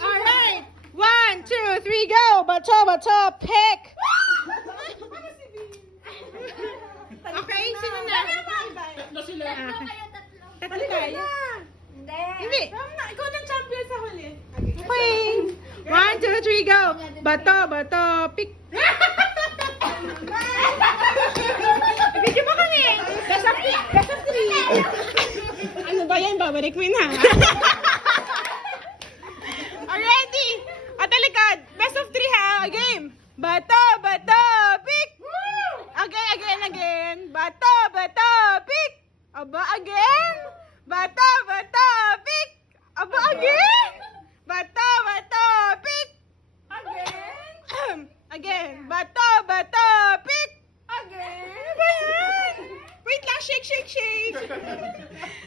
Alright! 1, 2, 3, go! Bato, bato, pick! Okay, sino na? Tatlo sila. Tatlo tayo. Hindi. Ikaw ng champion sa huli. Okay. 1, 2, 3, go! Bato, bato, pick! Video mo kami! Best of 3! Ano ba yan? Babalik mo yun ha? Already! At talikod! Best of 3 ha! Game! Bato, bato, pick! Again! Bato, bato, pick! Aba, again! Bato, bato, pick! Aba, again! Bato, bato, pick! Again! Bato, bato, pick! Again! Ano ba yan? Wait lang, shake!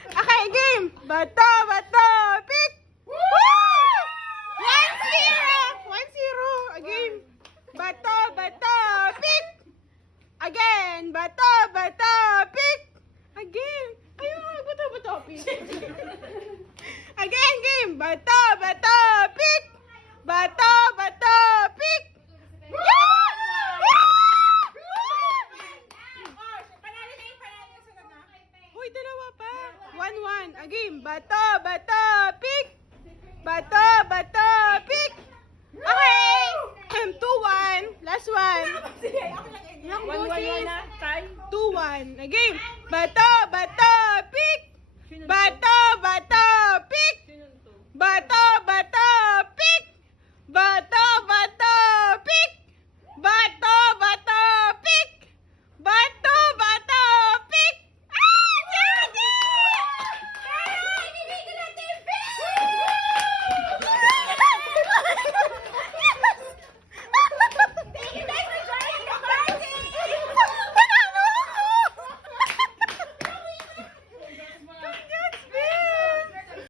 Okay, game! Bato, bato, pick! Woo! 1-0! 1-0! Again! Bato, bato, pick! Again! Bato, bato, pick! Again! Ayun, bato, bato, pick! Again, game! Bato, bato, pick! Bato, bato, pick! Hoy, dalawa pa. 1-1. Again. Bato, bato, pick! Bato, bato, pick! Okay! 2-1. Last one. Yung busin. 2-1. Again. Bato, bato,